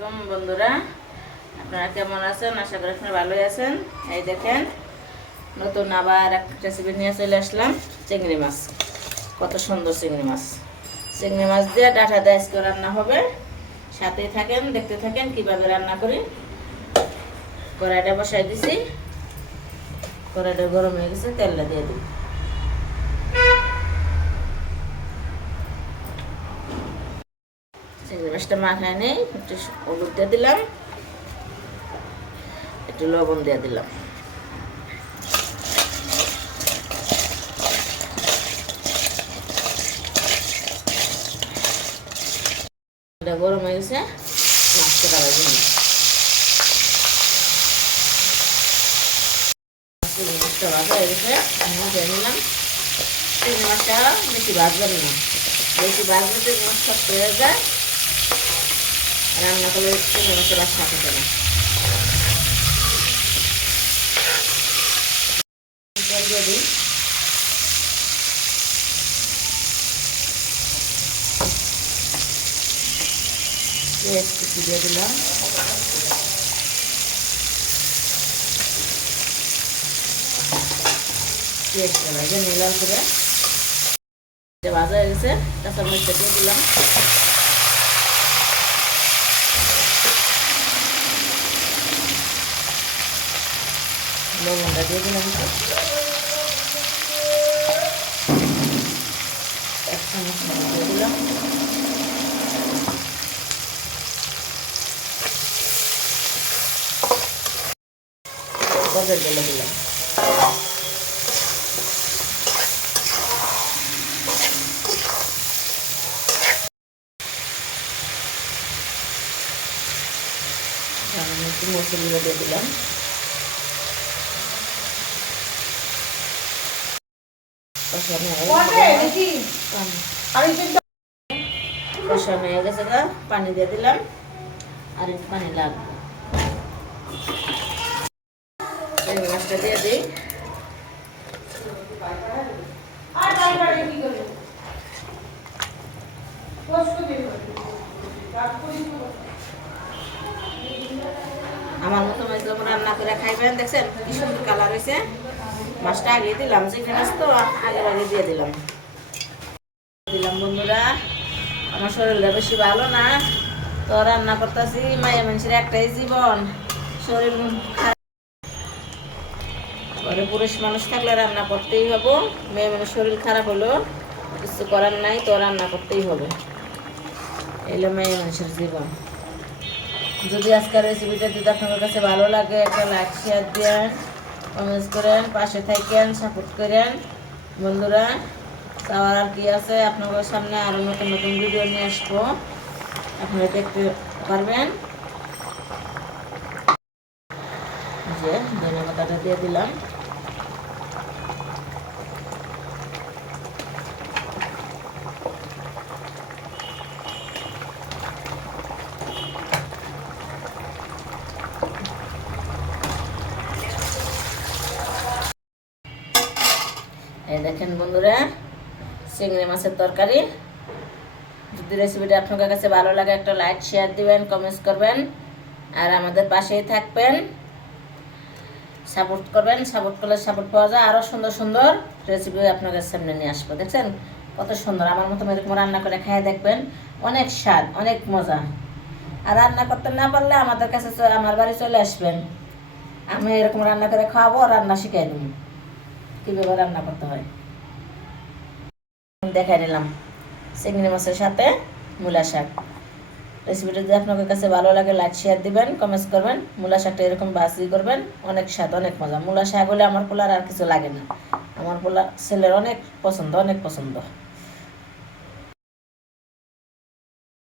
বন্ধুরা, আপনারা কেমন আছেন? আশা করি আপনারা ভালোই আছেন। এই দেখেন, নতুন আবার একটা রেসিপি নিয়ে চলে আসলাম। চিংড়ি মাছ, কত সুন্দর চিংড়ি মাছ। চিংড়ি মাছ দিয়ে ডাঁটা দিয়ে আজকে রান্না হবে। সাথেই থাকেন, দেখতে থাকেন কিভাবে রান্না করি। কড়াইটা বসাই দিছি, কড়াইটা গরম হয়ে গেছে, তেলটা দিয়ে দিই। চিংড়ি মাছটা মাখায় নেই, একটু হলুদ দিয়ে দিলাম, একটু লবণ দিয়ে দিলাম। এটা গরম হয়ে গেছে, মাছটা ডালা দিয়ে চিংড়ি মাছটা ভাজা হয়ে গেছে, দিয়ে নিলাম। চিংড়ি মাছটা বেশি ভাজবেন না, বেশি ভাজলে চিংড়ি মাছ শক্ত হয়ে যায়, রান্না করলে চিংড়ি মাছের বাসা থাকে না। তেল দিয়ে দিই, পেঁয়াজ কুচি দিয়ে দিলাম, পেঁয়াজটা ভাজে নিলাম করে ভাজা হয়ে গেছে, কাঁচামরিচটা দিয়ে দিলাম। লবণটা দিয়ে দিলাম, এক চামচ দিয়ে দিলাম। কবের জলে দিলাম, একটু মশলা দিয়ে দিলাম। কষানো হয়ে গেছে, পানি দিয়ে দিলাম, আর একটু পানি লাগবে। মাছটা দিয়ে দিই, আমার মতো যেমন রান্না করে খাইবেন। দেখছেন কি সুন্দর কালার হয়েছে। মাছটা আগে দিলাম, চিংড়ি মাছ তো আগে দিয়ে দিলাম। বন্ধুরা, আমার শরীরটা বেশি ভালো না, তো রান্না করতেছি। মায়ের মানুষের একটাই জীবন, শরীর খারাপ। ঘরে পুরুষ মানুষ থাকলে রান্না করতেই হবে, মেয়ে মানুষ শরীর খারাপ হলো কিছু করার নাই, তো রান্না করতেই হবে। এলো মেয়ে মানুষের জীবন। যদি আজকের রেসিপিটা যদি আপনাদের কাছে ভালো লাগে, একটা লাইক শেয়ার দেন, কমেন্ট করেন, পাশে থাকেন, সাপোর্ট করেন। বন্ধুরা, চাওয়ার আর কি আছে, আপনাদের সামনে আরও নতুন নতুন ভিডিও নিয়ে আসবো, আপনারা দেখতে পারবেন। যে ধনে পাতাটা দিয়ে দিলাম, এই দেখেন বন্ধুরা, চিংড়ি মাছের তরকারি। যদি রেসিপিটা আপনাদের কাছে ভালো লাগে, একটা লাইক শেয়ার দিবেন, কমেন্টস করবেন, আর আমাদের পাশেই থাকবেন, সাপোর্ট করবেন। সাপোর্ট করলে সাপোর্ট পাওয়া যায়, আরও সুন্দর সুন্দর রেসিপি আপনাদের সামনে নিয়ে আসবো। দেখছেন কত সুন্দর, আমার মতো এরকম রান্না করে খাইয়ে দেখবেন, অনেক স্বাদ, অনেক মজা। আর রান্না করতে না পারলে আমাদের কাছে আমার বাড়ি চলে আসবেন, আমি এরকম রান্না করে খাওয়াবো, রান্না শিখাই দেব কীভাবে রান্না করতে হয়। দেখাই নিলাম চিংড়ি মাছের সাথে মূলা শাক। রেসিপিটা যদি আপনাদের কাছে ভালো লাগে, লাইক শেয়ার দিবেন, কমেন্টস করবেন। মূলা শাকটা এরকম ভাজি করবেন, অনেক স্বাদ, অনেক মজা। মূলা শাক হলে আমার পোলার আর কিছু লাগে না, আমার পোলা ছেলের অনেক পছন্দ, অনেক পছন্দ।